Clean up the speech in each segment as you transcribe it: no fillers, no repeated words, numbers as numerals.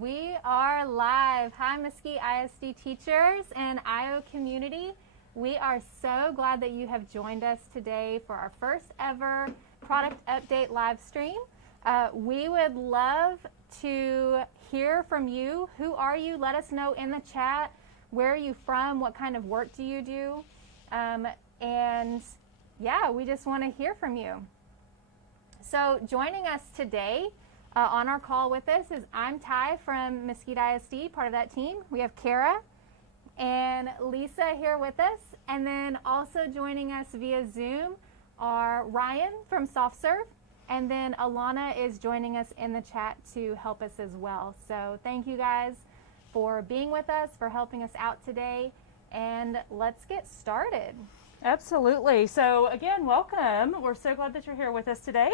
We are live. Hi, Mesquite ISD teachers and AYO community. We are so glad that you have joined us today for our first ever product update live stream. We would love to hear from you. Who are you? Let us know in the chat. Where are you from? What kind of work do you do? And yeah, we just want to hear from you. So joining us today on our call with us is I'm Ty from Mesquite ISD, part of that team. We have Kara and Lisa here with us. And then also joining us via Zoom are Ryan from SoftServe. And then Alana is joining us in the chat to help us as well. So thank you guys for being with us, for helping us out today. And let's get started. Absolutely. So again, welcome. We're so glad that you're here with us today.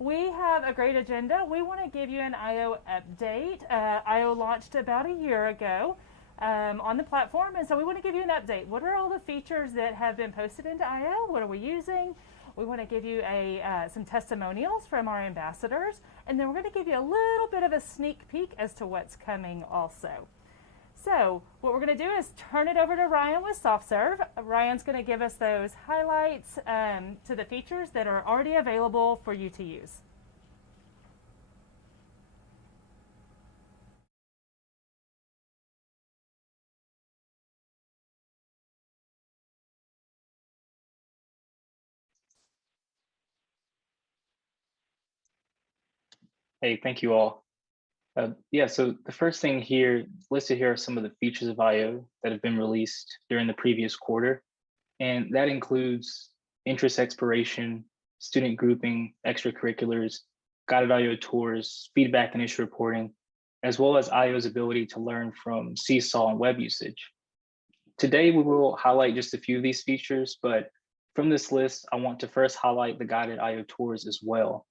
We have a great agenda. We want to give you an AYO update. AYO launched about a year ago on the platform, and so we want to give you an update. What are all the features that have been posted into AYO? What are we using? We want to give you some testimonials from our ambassadors, and then we're going to give you a little bit of a sneak peek as to what's coming also. So what we're going to do is turn it over to Ryan with SoftServe. Ryan's going to give us those highlights to the features that are already available for you to use. Hey, thank you all. So the first thing here listed here are some of the features of AYO that have been released during the previous quarter. And that includes interest exploration, student grouping, extracurriculars, guided AYO tours, feedback and issue reporting, as well as AYO's ability to learn from Seesaw and web usage. Today, we will highlight just a few of these features, but from this list, I want to first highlight the guided AYO tours as well.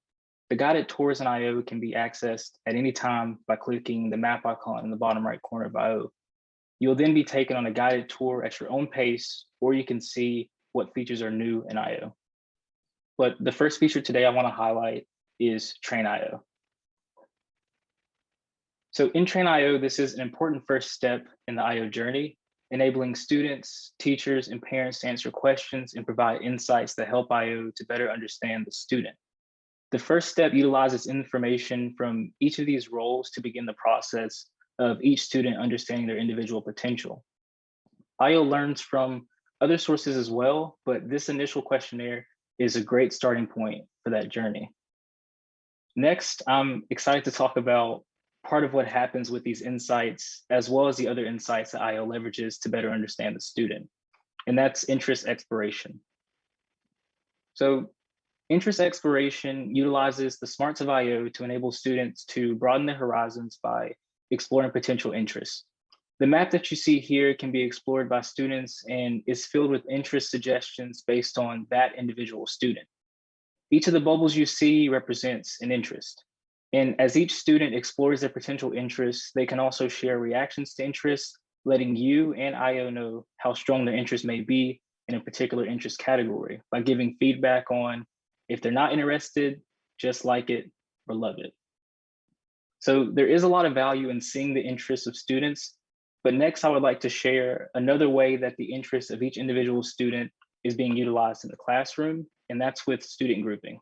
The guided tours in AYO can be accessed at any time by clicking the map icon in the bottom right corner of AYO. You'll then be taken on a guided tour at your own pace, or you can see what features are new in AYO. But the first feature today I want to highlight is Train AYO. So in Train AYO, this is an important first step in the AYO journey, enabling students, teachers, and parents to answer questions and provide insights that help AYO to better understand the student. The first step utilizes information from each of these roles to begin the process of each student understanding their individual potential. AYO learns from other sources as well, but this initial questionnaire is a great starting point for that journey. Next, I'm excited to talk about part of what happens with these insights, as well as the other insights that AYO leverages to better understand the student, and that's interest exploration. So interest exploration utilizes the smarts of AYO to enable students to broaden their horizons by exploring potential interests. The map that you see here can be explored by students and is filled with interest suggestions based on that individual student. Each of the bubbles you see represents an interest. And as each student explores their potential interests, they can also share reactions to interests, letting you and AYO know how strong their interest may be in a particular interest category by giving feedback on if they're not interested, just like it or love it. So there is a lot of value in seeing the interests of students, but next I would like to share another way that the interests of each individual student is being utilized in the classroom, and that's with student grouping.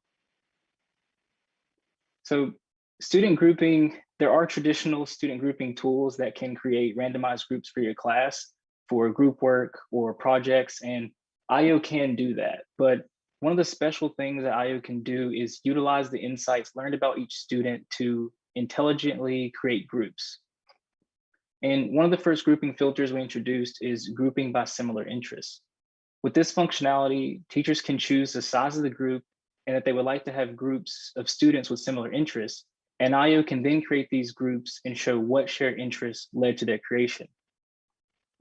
So student grouping, there are traditional student grouping tools that can create randomized groups for your class for group work or projects, and AYO can do that, but one of the special things that AYO can do is utilize the insights learned about each student to intelligently create groups. And one of the first grouping filters we introduced is grouping by similar interests. With this functionality, teachers can choose the size of the group and that they would like to have groups of students with similar interests, and AYO can then create these groups and show what shared interests led to their creation.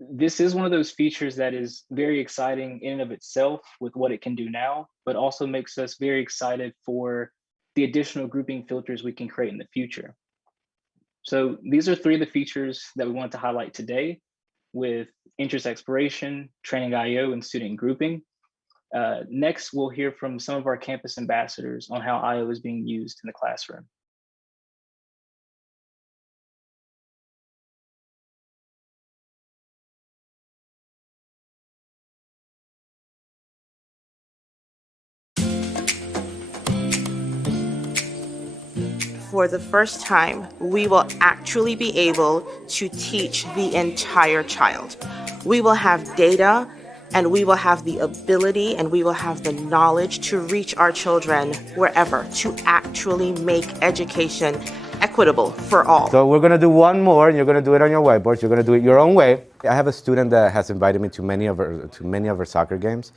This is one of those features that is very exciting in and of itself with what it can do now, but also makes us very excited for the additional grouping filters we can create in the future. So these are three of the features that we want to highlight today with interest exploration, training AYO, and student grouping. Next, we'll hear from some of our campus ambassadors on how AYO is being used in the classroom. for the first time, we will actually be able to teach the entire child. We will have data, and we will have the ability, and we will have the knowledge to reach our children wherever, to actually make education equitable for all. So we're gonna do one more, and you're gonna do it on your whiteboards. You're gonna do it your own way. I have a student that has invited me to many of her soccer games,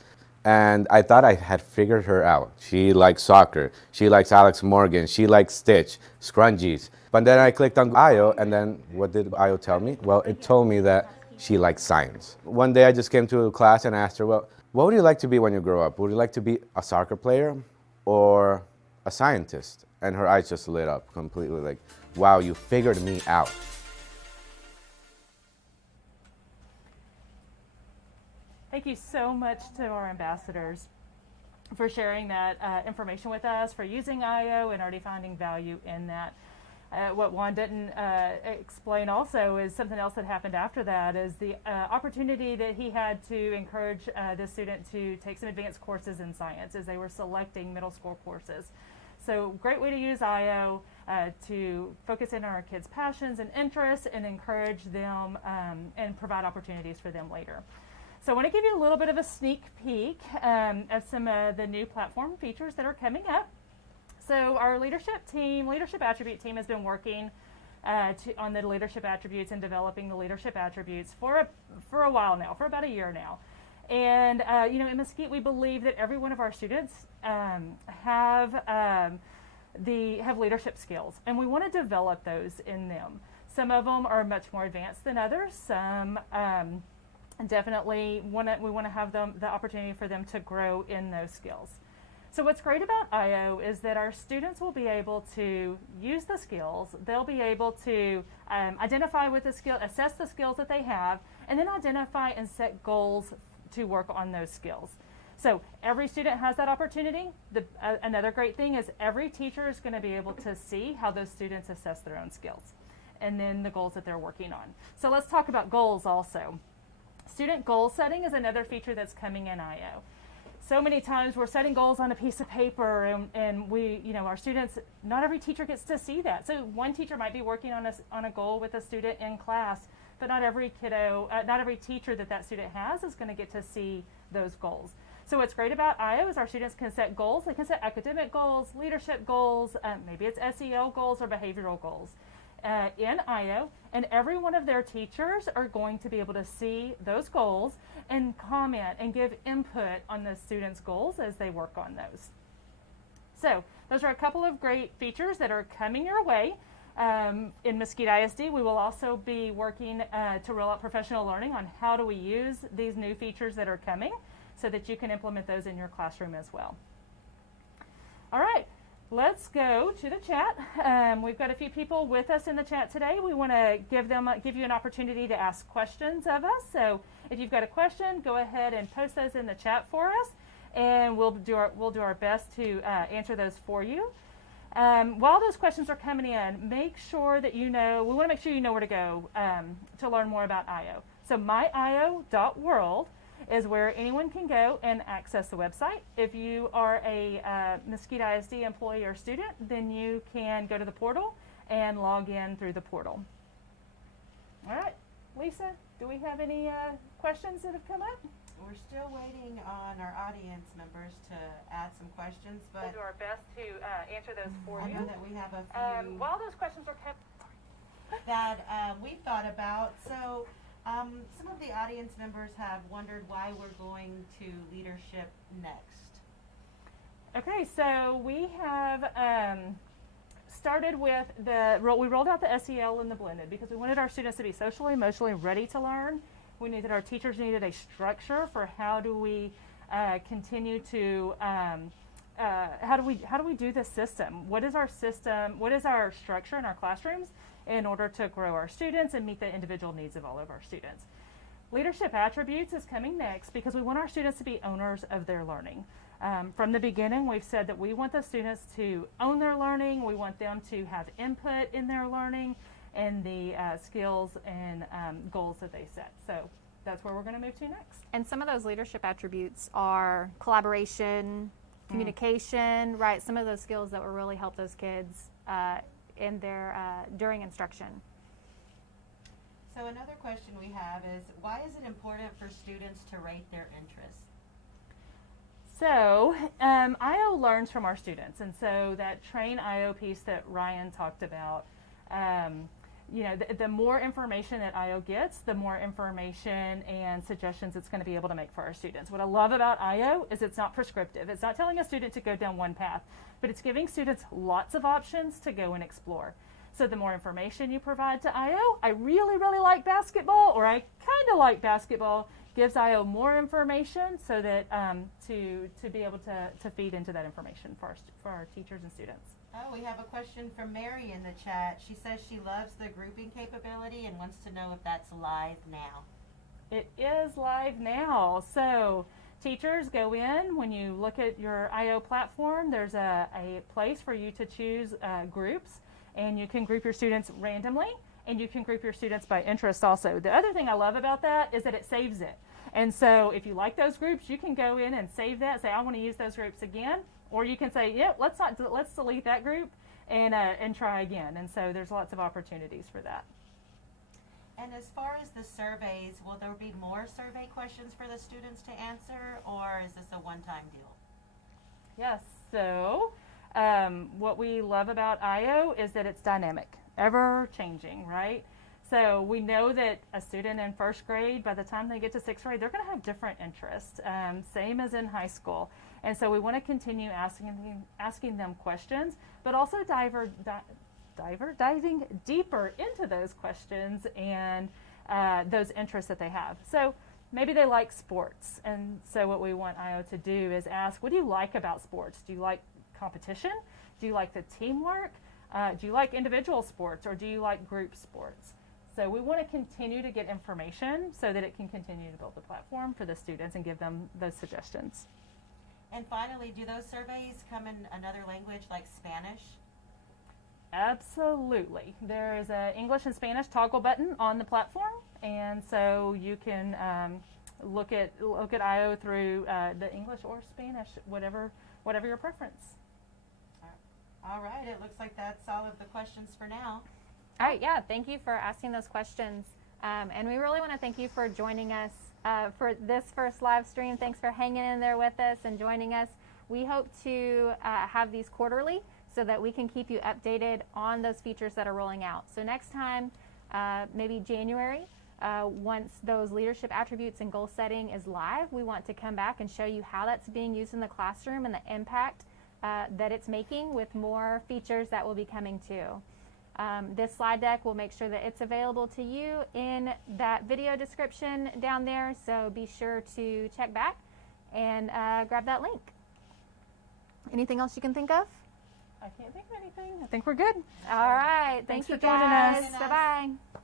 and I thought I had figured her out. She likes soccer. She likes Alex Morgan. She likes Stitch, scrunchies. But then I clicked on AYO, and then what did AYO tell me? Well, it told me that she likes science. One day I just came to class and asked her, well, what would you like to be when you grow up? Would you like to be a soccer player or a scientist? And her eyes just lit up completely, like, wow, you figured me out. Thank you so much to our ambassadors for sharing that information with us, for using AYO and already finding value in that. What Juan didn't explain also is something else that happened after that is the opportunity that he had to encourage this student to take some advanced courses in science as they were selecting middle school courses. So great way to use AYO to focus in on our kids' passions and interests and encourage them and provide opportunities for them later. So I want to give you a little bit of a sneak peek of some of the new platform features that are coming up. So our leadership attribute team has been working on the leadership attributes and developing the leadership attributes for a while now, for about a year now. And in Mesquite, we believe that every one of our students have leadership skills, and we want to develop those in them. Some of them are much more advanced than others. Some definitely we want to have the opportunity for them to grow in those skills. So what's great about AYO is that our students will be able to use the skills. They'll be able to identify with the skill, assess the skills that they have, and then identify and set goals to work on those skills. So every student has that opportunity. Another great thing is every teacher is going to be able to see how those students assess their own skills and then the goals that they're working on. So let's talk about goals also. Student goal setting is another feature that's coming in AYO. So many times we're setting goals on a piece of paper and we, our students, not every teacher gets to see that. So one teacher might be working on a goal with a student in class, but not every teacher that student has is going to get to see those goals. So what's great about AYO is our students can set goals. They can set academic goals, leadership goals, maybe it's SEL goals or behavioral goals in AYO, and every one of their teachers are going to be able to see those goals and comment and give input on the students' goals as they work on those. So those are a couple of great features that are coming your way. In Mesquite ISD, we will also be working to roll out professional learning on how do we use these new features that are coming so that you can implement those in your classroom as well. All right, let's go to the chat. We've got a few people with us in the chat today. We want to give you an opportunity to ask questions of us. So if you've got a question, go ahead and post those in the chat for us, and we'll do our best to answer those for you. While those questions are coming in, make sure that we want to make sure you know where to go to learn more about AYO. So myayo.world is where anyone can go and access the website. If you are a Mesquite ISD employee or student, then you can go to the portal and log in through the portal. All right, Lisa, do we have any questions that have come up? We're still waiting on our audience members to add some questions, but We'll do our best to answer those for I you. know that we have a few While those questions are that we've thought about. So some of the audience members have wondered why we're going to leadership next. Okay, so we have started with we rolled out the SEL and the blended because we wanted our students to be socially, emotionally ready to learn. We knew that our teachers needed a structure for how do we continue to how do we do this system? What is our system? What is our structure in our classrooms in order to grow our students and meet the individual needs of all of our students? Leadership attributes is coming next because we want our students to be owners of their learning. From the beginning, we've said that we want the students to own their learning. We want them to have input in their learning and the skills and goals that they set. So that's where we're going to move to next. And some of those leadership attributes are collaboration, communication, right? Some of those skills that will really help those kids in their during instruction. So another question we have is, why is it important for students to rate their interests? So IO learns from our students, and so that train IO piece that Ryan talked about, you know, the more information that IO gets, the more information and suggestions it's going to be able to make for our students. What I love about IO is it's not prescriptive. It's not telling a student to go down one path, but it's giving students lots of options to go and explore. So the more information you provide to IO, I really, really like basketball, or I kind of like basketball, gives IO more information so that to be able to feed into that information for our teachers and students. Oh, we have a question from Mary in the chat. She says she loves the grouping capability and wants to know if that's live now. It is live now. So teachers, go in. When you look at your IO platform, there's a place for you to choose groups, and you can group your students randomly, and you can group your students by interest also. The other thing I love about that is that it saves it. And so if you like those groups, you can go in and save that, say I want to use those groups again, or you can say, yeah, let's delete that group and try again. And so there's lots of opportunities for that. And as far as the surveys, will there be more survey questions for the students to answer, or is this a one-time deal? Yes, so what we love about IO is that it's dynamic, ever changing, right? So we know that a student in first grade, by the time they get to sixth grade, they're going to have different interests, same as in high school. And so we want to continue asking them questions, but also diving deeper into those questions and those interests that they have. So maybe they like sports, and so what we want IO to do is ask, what do you like about sports? Do you like competition? Do you like the teamwork? Do you like individual sports, or do you like group sports? So we want to continue to get information so that it can continue to build the platform for the students and give them those suggestions. And finally, do those surveys come in another language like Spanish? Absolutely. There is an English and Spanish toggle button on the platform, and so you can look at IO through the English or Spanish, whatever your preference. All right, it looks like that's all of the questions for now. All right, yeah, thank you for asking those questions. And we really want to thank you for joining us for this first live stream. Thanks for hanging in there with us and joining us. We hope to have these quarterly so that we can keep you updated on those features that are rolling out. So next time, maybe January, once those leadership attributes and goal setting is live, we want to come back and show you how that's being used in the classroom and the impact that it's making with more features that will be coming too. This slide deck will make sure that it's available to you in that video description down there, so be sure to check back and grab that link. Anything else you can think of? I can't think of anything. I think we're good. All right. Thanks Thank for you joining guys. us. Bye-bye.